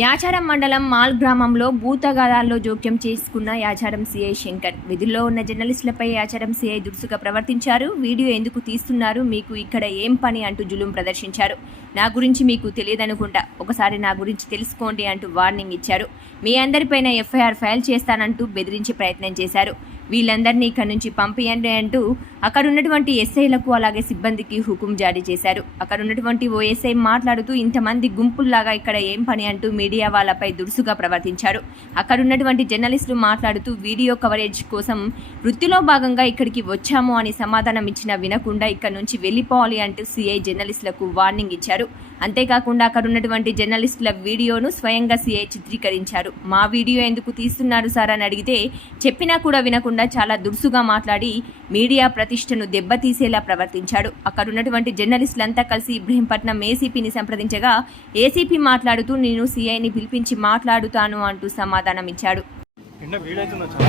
యాచారం మండలం మాల్ గ్రామంలో భూతగాదాల్లో జోక్యం చేసుకున్న యాచారం సిఐ శంకర్. విధుల్లో ఉన్న జర్నలిస్టులపై యాచారం సిఐ దురుసుగా ప్రవర్తించారు. వీడియో ఎందుకు తీస్తున్నారు? మీకు ఇక్కడ ఏం పని అంటూ జులుం ప్రదర్శించారు. నా గురించి మీకు తెలియదనుకుంటా. ఒకసారి నా గురించి తెలుసుకోండి అంటూ వార్నింగ్ ఇచ్చారు. మీ అందరిపైన ఎఫ్ఐఆర్ ఫైల్ చేస్తానంటూ బెదిరించే ప్రయత్నం చేశారు. వీళ్ళందరినీ ఇక్కడి నుంచి పంపియండి అంటూ అక్కడ ఉన్నటువంటి ఎస్ఐలకు అలాగే సిబ్బందికి హుకుం జారీ చేశారు. అక్కడ ఉన్నటువంటి ఓ ఎస్ఐ మాట్లాడుతూ ఇంతమంది గుంపుల్లాగా ఇక్కడ ఏం పని అంటూ మీడియా వాళ్ళపై దురుసుగా ప్రవర్తించారు. అక్కడ ఉన్నటువంటి జర్నలిస్టులు మాట్లాడుతూ వీడియో కవరేజ్ కోసం వృత్తిలో భాగంగా ఇక్కడికి వచ్చాము అని సమాధానం ఇచ్చిన వినకుండా ఇక్కడ నుంచి వెళ్ళిపోవాలి అంటూ సిఐ జర్నలిస్టులకు వార్నింగ్ ఇచ్చారు. అంతేకాకుండా అక్కడ ఉన్నటువంటి జర్నలిస్టుల వీడియోను స్వయంగా సిఐ చిత్రీకరించారు. మా వీడియో ఎందుకు తీస్తున్నారు సార్ అని అడిగితే చెప్పినా కూడా వినకుండా చాలా దురుసుగా మాట్లాడి మీడియా ప్రతిష్టను దెబ్బతీసేలా ప్రవర్తించాడు. అక్కడ ఉన్నటువంటి జర్నలిస్టులంతా కలిసి ఇబ్రహీంపట్నం ఏసీపీని సంప్రదించగా ఏసీపీ మాట్లాడుతూ నేను సిఐని పిలిపించి మాట్లాడుతాను అంటూ సమాధానం ఇచ్చాడు నిన్న వీడైతుందో చాలా.